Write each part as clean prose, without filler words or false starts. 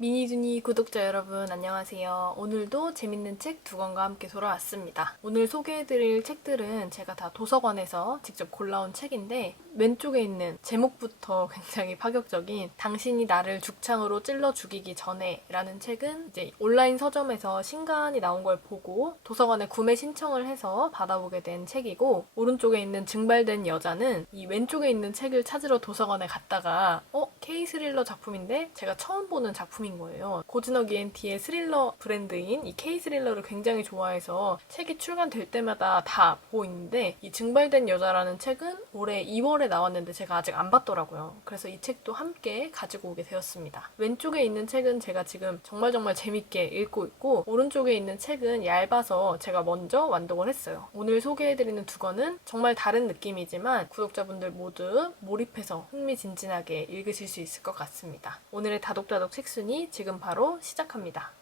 미니두니 구독자 여러분 안녕하세요. 오늘도 재밌는 책 두 권과 함께 돌아왔습니다. 오늘 소개해드릴 책들은 제가 다 도서관에서 직접 골라온 책인데 왼쪽에 있는 제목부터 굉장히 파격적인 당신이 나를 죽창으로 찔러 죽이기 전에 라는 책은 이제 온라인 서점에서 신간이 나온 걸 보고 도서관에 구매 신청을 해서 받아보게 된 책이고, 오른쪽에 있는 증발된 여자는 이 왼쪽에 있는 책을 찾으러 도서관에 갔다가 K-스릴러 작품인데 제가 처음 보는 작품인 거예요. 고즈넉 ENT의 스릴러 브랜드인 이 K-스릴러를 굉장히 좋아해서 책이 출간될 때마다 다 보고 있는데, 이 증발된 여자라는 책은 올해 2월에 나왔는데 제가 아직 안 봤더라고요. 그래서 이 책도 함께 가지고 오게 되었습니다. 왼쪽에 있는 책은 제가 지금 정말 재밌게 읽고 있고, 오른쪽에 있는 책은 얇아서 제가 먼저 완독을 했어요. 오늘 소개해드리는 두 권은 정말 다른 느낌이지만 구독자분들 모두 몰입해서 흥미진진하게 읽으실 수 있을 것 같습니다. 오늘의 다독다독 책순위 지금 바로 시작합니다.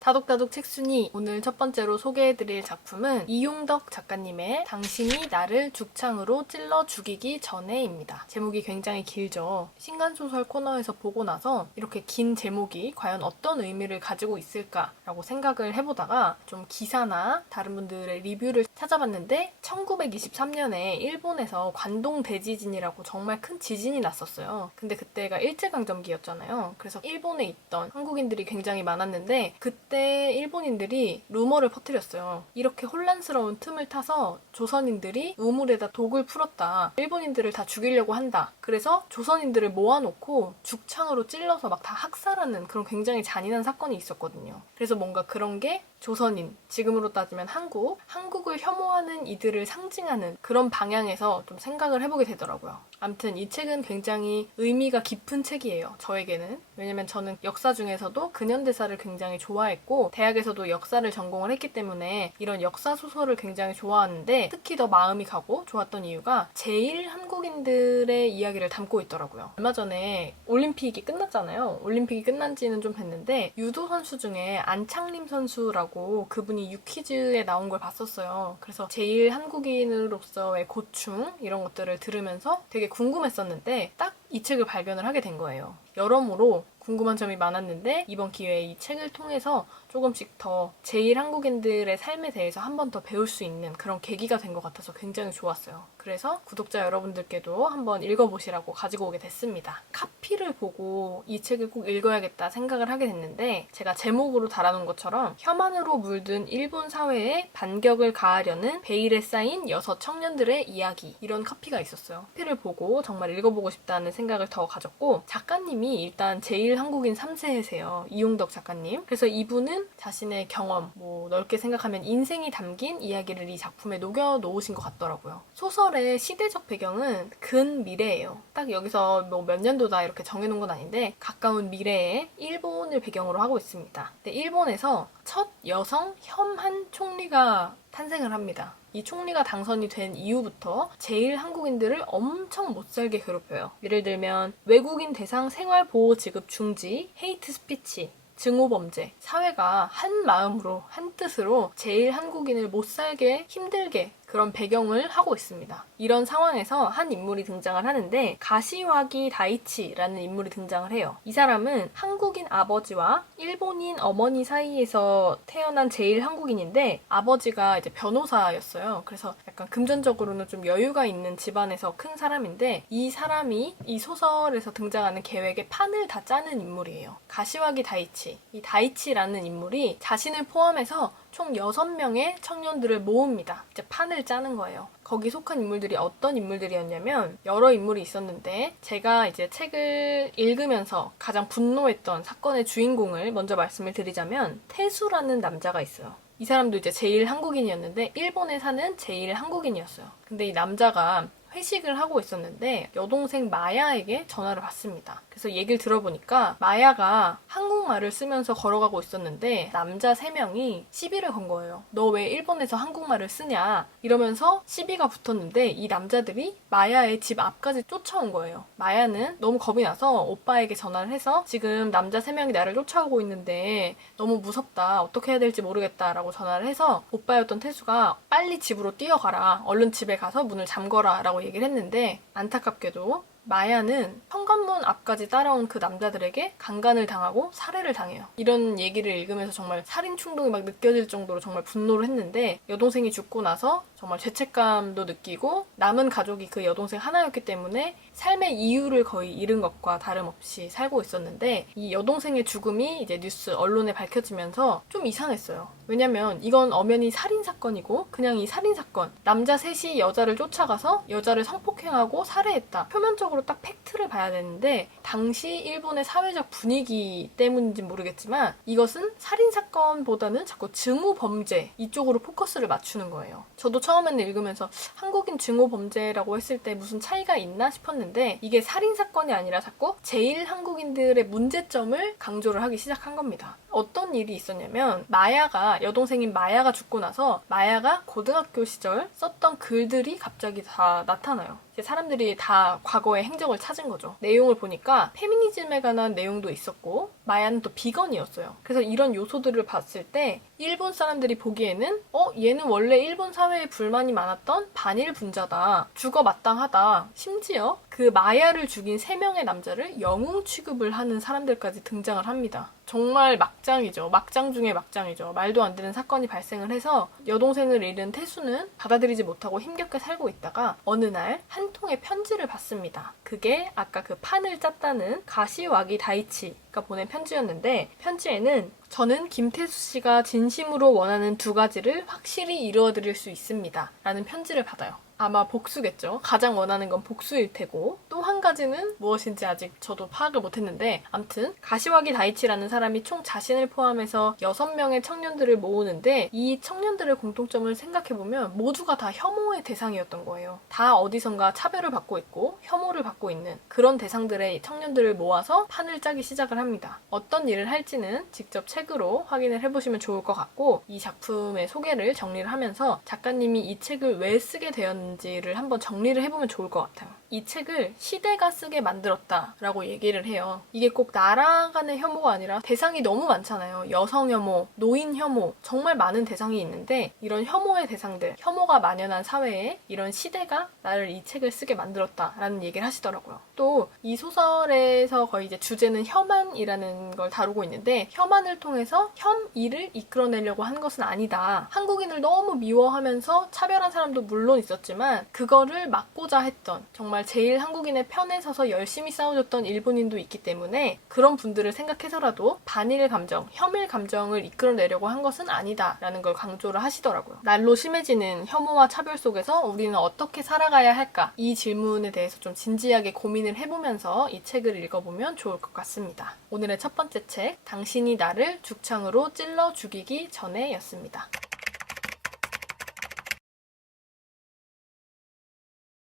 다독다독 책순위, 오늘 첫 번째로 소개해드릴 작품은 이용덕 작가님의 당신이 나를 죽창으로 찔러 죽이기 전에입니다. 제목이 굉장히 길죠. 신간소설 코너에서 보고 나서 이렇게 긴 제목이 과연 어떤 의미를 가지고 있을까라고 생각을 해보다가 좀 기사나 다른 분들의 리뷰를 찾아봤는데 1923년에 일본에서 관동 대지진이라고 정말 큰 지진이 났었어요. 근데 그때가 일제강점기였잖아요. 그래서 일본에 있던 한국인들이 굉장히 많았는데 그때 일본인들이 루머를 퍼뜨렸어요. 이렇게 혼란스러운 틈을 타서 조선인들이 우물에다 독을 풀었다. 일본인들을 다 죽이려고 한다. 그래서 조선인들을 모아놓고 죽창으로 찔러서 막 다 학살하는 그런 굉장히 잔인한 사건이 있었거든요. 그래서 뭔가 그런 게 조선인, 지금으로 따지면 한국을 혐오하는 이들을 상징하는 그런 방향에서 좀 생각을 해보게 되더라고요. 아무튼 이 책은 굉장히 의미가 깊은 책이에요. 저에게는. 왜냐면 저는 역사 중에서도 근현대사를 굉장히 좋아했고 대학에서도 역사를 전공을 했기 때문에 이런 역사 소설을 굉장히 좋아하는데, 특히 더 마음이 가고 좋았던 이유가 제일 한국인들의 이야기를 담고 있더라고요. 얼마 전에 올림픽이 끝났잖아요. 올림픽이 끝난 지는 좀 됐는데 유도 선수 중에 안창림 선수라고, 그분이 유퀴즈에 나온 걸 봤었어요. 그래서 제일 한국인으로서의 고충 이런 것들을 들으면서 되게 궁금했었는데 딱 이 책을 발견을 하게 된 거예요. 여러모로 궁금한 점이 많았는데 이번 기회에 이 책을 통해서 조금씩 더 제일 한국인들의 삶에 대해서 한 번 더 배울 수 있는 그런 계기가 된 것 같아서 굉장히 좋았어요. 그래서 구독자 여러분들께도 한번 읽어보시라고 가지고 오게 됐습니다. 카피를 보고 이 책을 꼭 읽어야겠다 생각을 하게 됐는데, 제가 제목으로 달아놓은 것처럼 혐한으로 물든 일본 사회에 반격을 가하려는 베일에 쌓인 6 청년들의 이야기, 이런 카피가 있었어요. 카피를 보고 정말 읽어보고 싶다는 생각을 더 가졌고, 작가님이 일단 제일 한국인 3세세요. 이용덕 작가님. 그래서 이분은 자신의 경험, 넓게 생각하면 인생이 담긴 이야기를 이 작품에 녹여놓으신 것 같더라고요. 소설의 시대적 배경은 근미래예요. 딱 여기서 몇 년도다 이렇게 정해놓은 건 아닌데 가까운 미래에 일본을 배경으로 하고 있습니다. 근데 일본에서 첫 여성 혐한 총리가 탄생을 합니다. 이 총리가 당선이 된 이후부터 제일 한국인들을 엄청 못살게 괴롭혀요. 예를 들면 외국인 대상 생활보호 지급 중지, 헤이트 스피치, 증오범죄, 사회가 한 마음으로 한 뜻으로 제일 한국인을 못살게 힘들게 그런 배경을 하고 있습니다. 이런 상황에서 한 인물이 등장을 하는데 가시와기 다이치라는 인물이 등장을 해요. 이 사람은 한국인 아버지와 일본인 어머니 사이에서 태어난 제일 한국인인데 아버지가 이제 변호사였어요. 그래서 약간 금전적으로는 좀 여유가 있는 집안에서 큰 사람인데, 이 사람이 이 소설에서 등장하는 계획의 판을 다 짜는 인물이에요. 가시와기 다이치. 이 다이치라는 인물이 자신을 포함해서 총 6명의 청년들을 모읍니다. 이제 판을 짜는 거예요. 거기 속한 인물들이 어떤 인물들이었냐면 여러 인물이 있었는데, 제가 이제 책을 읽으면서 가장 분노했던 사건의 주인공을 먼저 말씀을 드리자면 태수라는 남자가 있어요. 이 사람도 이제 제일 한국인이었는데 일본에 사는 제일 한국인이었어요. 근데 이 남자가 회식을 하고 있었는데 여동생 마야에게 전화를 받습니다. 그래서 얘기를 들어보니까 마야가 한국말을 쓰면서 걸어가고 있었는데 남자 3명이 시비를 건 거예요. 너 왜 일본에서 한국말을 쓰냐 이러면서 시비가 붙었는데, 이 남자들이 마야의 집 앞까지 쫓아온 거예요. 마야는 너무 겁이 나서 오빠에게 전화를 해서 지금 남자 3명이 나를 쫓아오고 있는데 너무 무섭다, 어떻게 해야 될지 모르겠다 라고 전화를 해서 오빠였던 태수가 빨리 집으로 뛰어가라, 얼른 집에 가서 문을 잠궈라 라고 얘기를 했는데, 안타깝게도 마야는 현관문 앞까지 따라온 그 남자들에게 강간을 당하고 살해를 당해요. 이런 얘기를 읽으면서 정말 살인 충동이 막 느껴질 정도로 정말 분노를 했는데, 여동생이 죽고 나서 정말 죄책감도 느끼고 남은 가족이 그 여동생 하나였기 때문에 삶의 이유를 거의 잃은 것과 다름없이 살고 있었는데, 이 여동생의 죽음이 이제 뉴스 언론에 밝혀지면서 좀 이상했어요. 왜냐면 이건 엄연히 살인사건이고, 그냥 이 살인사건, 남자 셋이 여자를 쫓아가서 여자를 성폭행하고 살해했다, 표면적으로 딱 팩트를 봐야 되는데, 당시 일본의 사회적 분위기 때문인지 모르겠지만 이것은 살인사건보다는 자꾸 증오범죄 이쪽으로 포커스를 맞추는 거예요. 저도 처음에는 읽으면서 한국인 증오범죄라고 했을 때 무슨 차이가 있나 싶었는데, 이게 살인사건이 아니라 자꾸 제일 한국인들의 문제점을 강조를 하기 시작한 겁니다. 어떤 일이 있었냐면, 여동생인 마야가 죽고 나서 마야가 고등학교 시절 썼던 글들이 갑자기 다 나타나요. 사람들이 다 과거의 행적을 찾은 거죠. 내용을 보니까 페미니즘에 관한 내용도 있었고, 마야는 또 비건이었어요. 그래서 이런 요소들을 봤을 때 일본 사람들이 보기에는 얘는 원래 일본 사회에 불만이 많았던 반일 분자다, 죽어 마땅하다, 심지어 그 마야를 죽인 3명의 남자를 영웅 취급을 하는 사람들까지 등장을 합니다. 정말 막장이죠. 막장 중에 막장이죠. 말도 안 되는 사건이 발생을 해서 여동생을 잃은 태수는 받아들이지 못하고 힘겹게 살고 있다가 어느 날 한 통의 편지를 받습니다. 그게 아까 그 판을 짰다는 가시와기 다이치가 보낸 편지였는데, 편지에는 저는 김태수 씨가 진심으로 원하는 2가지를 확실히 이루어드릴 수 있습니다 라는 편지를 받아요. 아마 복수겠죠. 가장 원하는 건 복수일 테고, 또 한 가지는 무엇인지 아직 저도 파악을 못했는데, 암튼 가시와기 다이치라는 사람이 총 자신을 포함해서 6명의 청년들을 모으는데, 이 청년들의 공통점을 생각해보면 모두가 다 혐오의 대상이었던 거예요. 다 어디선가 차별을 받고 있고 혐오를 받고 있는 그런 대상들의 청년들을 모아서 판을 짜기 시작을 합니다. 어떤 일을 할지는 직접 책으로 확인을 해보시면 좋을 것 같고, 이 작품의 소개를 정리를 하면서 작가님이 이 책을 왜 쓰게 되었는지를 한번 정리를 해보면 좋을 것 같아요. 이 책을 시대가 쓰게 만들었다라고 얘기를 해요. 이게 꼭 나라 간의 혐오가 아니라 대상이 너무 많잖아요. 여성 혐오, 노인 혐오, 정말 많은 대상이 있는데, 이런 혐오의 대상들, 혐오가 만연한 사회에 이런 시대가 나를 이 책을 쓰게 만들었다라는 얘기를 하시더라고요. 또 이 소설에서 거의 이제 주제는 혐한이라는 걸 다루고 있는데, 혐한을 통해서 혐의를 이끌어내려고 한 것은 아니다. 한국인을 너무 미워하면서 차별한 사람도 물론 있었지만 그거를 막고자 했던, 정말 제일 한국인의 편에 서서 열심히 싸워줬던 일본인도 있기 때문에 그런 분들을 생각해서라도 반일 감정, 혐일 감정을 이끌어내려고 한 것은 아니다라는 걸 강조를 하시더라고요. 날로 심해지는 혐오와 차별 속에서 우리는 어떻게 살아가야 할까? 이 질문에 대해서 좀 진지하게 고민을 해보면서 이 책을 읽어보면 좋을 것 같습니다. 오늘의 첫 번째 책, 당신이 나를 죽창으로 찔러 죽이기 전에 였습니다.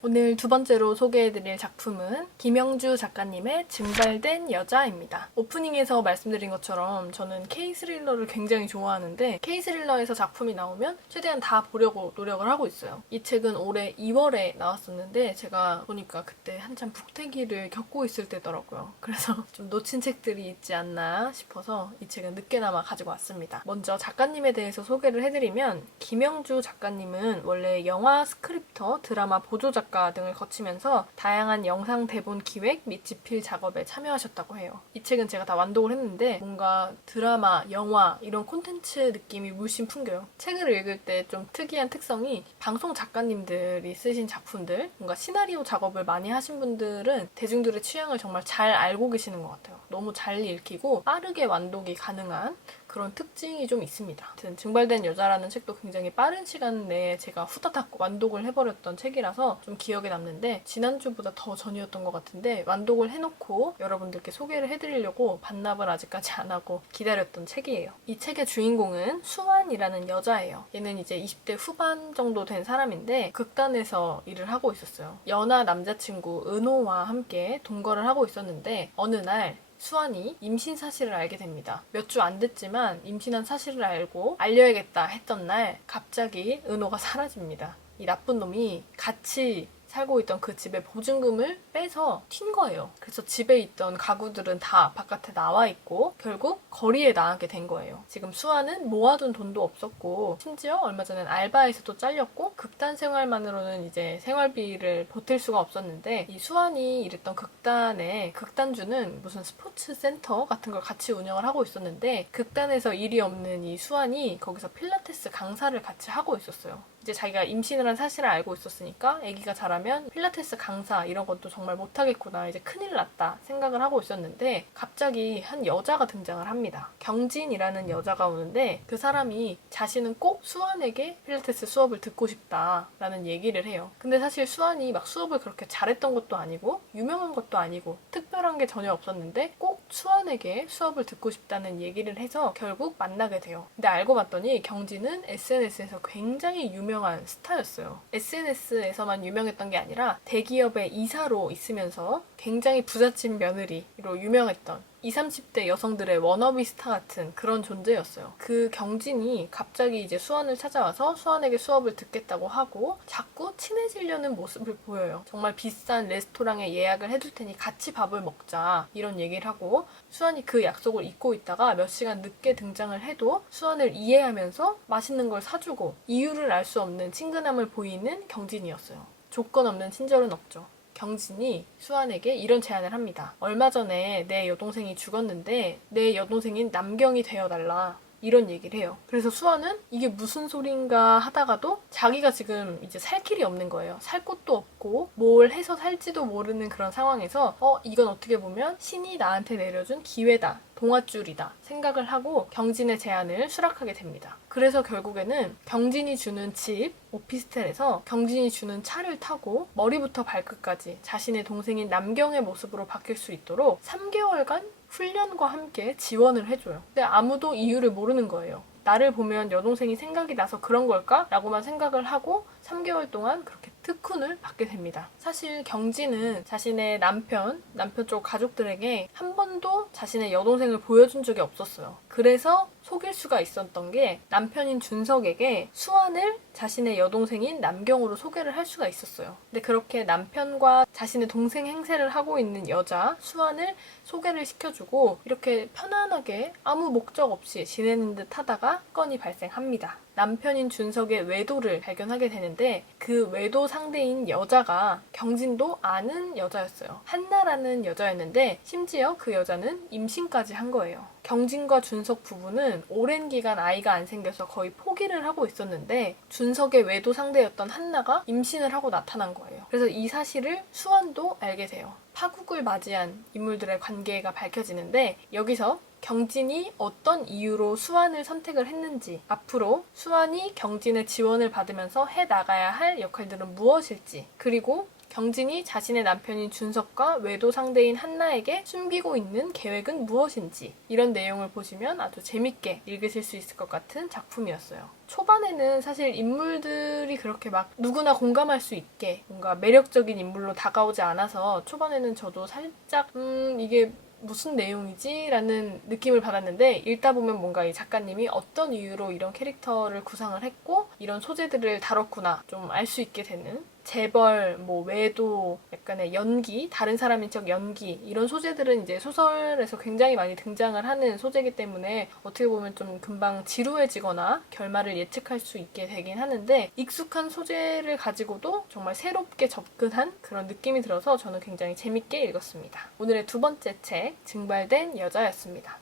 오늘 2번째로 소개해드릴 작품은 김영주 작가님의 증발된 여자입니다. 오프닝에서 말씀드린 것처럼 저는 K-스릴러를 굉장히 좋아하는데, K-스릴러에서 작품이 나오면 최대한 다 보려고 노력을 하고 있어요. 이 책은 올해 2월에 나왔었는데 제가 보니까 그때 한참 북태기를 겪고 있을 때더라고요. 그래서 좀 놓친 책들이 있지 않나 싶어서 이 책은 늦게나마 가지고 왔습니다. 먼저 작가님에 대해서 소개를 해드리면, 김영주 작가님은 원래 영화 스크립터, 드라마 보조작가 등을 거치면서 다양한 영상 대본 기획 및 집필 작업에 참여하셨다고 해요. 이 책은 제가 다 완독을 했는데 뭔가 드라마, 영화 이런 콘텐츠 느낌이 물씬 풍겨요. 책을 읽을 때 좀 특이한 특성이, 방송 작가님들이 쓰신 작품들, 뭔가 시나리오 작업을 많이 하신 분들은 대중들의 취향을 정말 잘 알고 계시는 것 같아요. 너무 잘 읽히고 빠르게 완독이 가능한 그런 특징이 좀 있습니다. 아무튼 증발된 여자라는 책도 굉장히 빠른 시간 내에 제가 후다닥 완독을 해버렸던 책이라서 좀 기억에 남는데, 지난주보다 더 전이었던 것 같은데 완독을 해놓고 여러분들께 소개를 해드리려고 반납을 아직까지 안 하고 기다렸던 책이에요. 이 책의 주인공은 수완이라는 여자예요. 얘는 이제 20대 후반 정도 된 사람인데 극단에서 일을 하고 있었어요. 연하 남자친구 은호와 함께 동거를 하고 있었는데, 어느 날 수완이 임신 사실을 알게 됩니다. 몇 주 안 됐지만 임신한 사실을 알고 알려야겠다 했던 날 갑자기 은호가 사라집니다. 이 나쁜 놈이 같이 살고 있던 그 집의 보증금을 빼서 튄 거예요. 그래서 집에 있던 가구들은 다 바깥에 나와 있고 결국 거리에 나가게 된 거예요. 지금 수아는 모아둔 돈도 없었고 심지어 얼마 전엔 알바에서도 잘렸고 극단 생활만으로는 이제 생활비를 보탤 수가 없었는데 이 수아이 일했던 극단에 극단주는 무슨 스포츠 센터 같은 걸 같이 운영을 하고 있었는데 극단에서 일이 없는 이 수아이 거기서 필라테스 강사를 같이 하고 있었어요. 이제 자기가 임신을 한 사실을 알고 있었으니까 아기가 자라면 필라테스 강사 이런 것도 정말 못하겠구나, 이제 큰일 났다 생각을 하고 있었는데 갑자기 한 여자가 등장을 합니다. 경진이라는 여자가 오는데 그 사람이 자신은 꼭 수환에게 필라테스 수업을 듣고 싶다라는 얘기를 해요. 근데 사실 수환이 막 수업을 그렇게 잘했던 것도 아니고 유명한 것도 아니고 특별한 게 전혀 없었는데 꼭 수환에게 수업을 듣고 싶다는 얘기를 해서 결국 만나게 돼요. 근데 알고 봤더니 경진은 SNS에서 굉장히 유명한 스타였어요. SNS에서만 유명했던 게 아니라 대기업의 이사로 있으면서 굉장히 부잣집 며느리로 유명했던 20, 30대 여성들의 워너비 스타 같은 그런 존재였어요. 그 경진이 갑자기 이제 수환을 찾아와서 수환에게 수업을 듣겠다고 하고 자꾸 친해지려는 모습을 보여요. 정말 비싼 레스토랑에 예약을 해둘 테니 같이 밥을 먹자 이런 얘기를 하고 수환이 그 약속을 잊고 있다가 몇 시간 늦게 등장을 해도 수환을 이해하면서 맛있는 걸 사주고 이유를 알 수 없는 친근함을 보이는 경진이었어요. 조건 없는 친절은 없죠. 경진이 수환에게 이런 제안을 합니다. 얼마 전에 내 여동생이 죽었는데 내 여동생인 남경이 되어달라. 이런 얘기를 해요. 그래서 수환은 이게 무슨 소린가 하다가도 자기가 지금 이제 살 길이 없는 거예요. 살 곳도 없고 뭘 해서 살지도 모르는 그런 상황에서 이건 어떻게 보면 신이 나한테 내려준 기회다. 동아줄이다 생각을 하고 경진의 제안을 수락하게 됩니다. 그래서 결국에는 경진이 주는 집, 오피스텔에서 경진이 주는 차를 타고 머리부터 발끝까지 자신의 동생인 남경의 모습으로 바뀔 수 있도록 3개월간 훈련과 함께 지원을 해줘요. 근데 아무도 이유를 모르는 거예요. 나를 보면 여동생이 생각이 나서 그런 걸까? 라고만 생각을 하고 3개월 동안 그렇게 특훈을 받게 됩니다. 사실 경진은 자신의 남편 쪽 가족들에게 한 번도 자신의 여동생을 보여준 적이 없었어요. 그래서 속일 수가 있었던 게 남편인 준석에게 수환을 자신의 여동생인 남경으로 소개를 할 수가 있었어요. 근데 그렇게 남편과 자신의 동생 행세를 하고 있는 여자 수환을 소개를 시켜주고 이렇게 편안하게 아무 목적 없이 지내는 듯 하다가 건이 발생합니다. 남편인 준석의 외도를 발견하게 되는데 그 외도 상대인 여자가 경진도 아는 여자였어요. 한나라는 여자였는데 심지어 그 여자는 임신까지 한 거예요. 경진과 준석 부부는 오랜 기간 아이가 안 생겨서 거의 포기를 하고 있었는데 준석의 외도 상대였던 한나가 임신을 하고 나타난 거예요. 그래서 이 사실을 수환도 알게 돼요. 파국을 맞이한 인물들의 관계가 밝혀지는데 여기서 경진이 어떤 이유로 수환을 선택을 했는지, 앞으로 수환이 경진의 지원을 받으면서 해나가야 할 역할들은 무엇일지, 그리고 경진이 자신의 남편인 준석과 외도 상대인 한나에게 숨기고 있는 계획은 무엇인지 이런 내용을 보시면 아주 재밌게 읽으실 수 있을 것 같은 작품이었어요. 초반에는 사실 인물들이 그렇게 막 누구나 공감할 수 있게 뭔가 매력적인 인물로 다가오지 않아서 초반에는 저도 살짝 이게 무슨 내용이지? 라는 느낌을 받았는데 읽다 보면 뭔가 이 작가님이 어떤 이유로 이런 캐릭터를 구상을 했고 이런 소재들을 다뤘구나 좀 알 수 있게 되는, 재벌, 외도, 약간의 연기, 다른 사람인 척 연기 이런 소재들은 이제 소설에서 굉장히 많이 등장을 하는 소재이기 때문에 어떻게 보면 좀 금방 지루해지거나 결말을 예측할 수 있게 되긴 하는데 익숙한 소재를 가지고도 정말 새롭게 접근한 그런 느낌이 들어서 저는 굉장히 재밌게 읽었습니다. 오늘의 두 번째 책, 증발된 여자였습니다.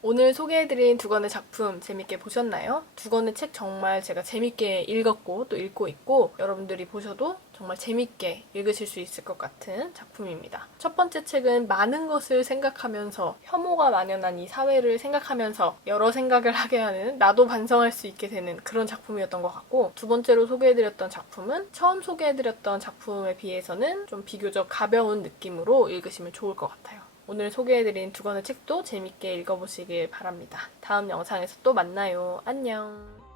오늘 소개해드린 두 권의 작품 재밌게 보셨나요? 두 권의 책 정말 제가 재밌게 읽었고 또 읽고 있고 여러분들이 보셔도 정말 재밌게 읽으실 수 있을 것 같은 작품입니다. 첫 번째 책은 많은 것을 생각하면서 혐오가 만연한 이 사회를 생각하면서 여러 생각을 하게 하는, 나도 반성할 수 있게 되는 그런 작품이었던 것 같고, 두 번째로 소개해드렸던 작품은 처음 소개해드렸던 작품에 비해서는 좀 비교적 가벼운 느낌으로 읽으시면 좋을 것 같아요. 오늘 소개해드린 두 권의 책도 재밌게 읽어보시길 바랍니다. 다음 영상에서 또 만나요. 안녕.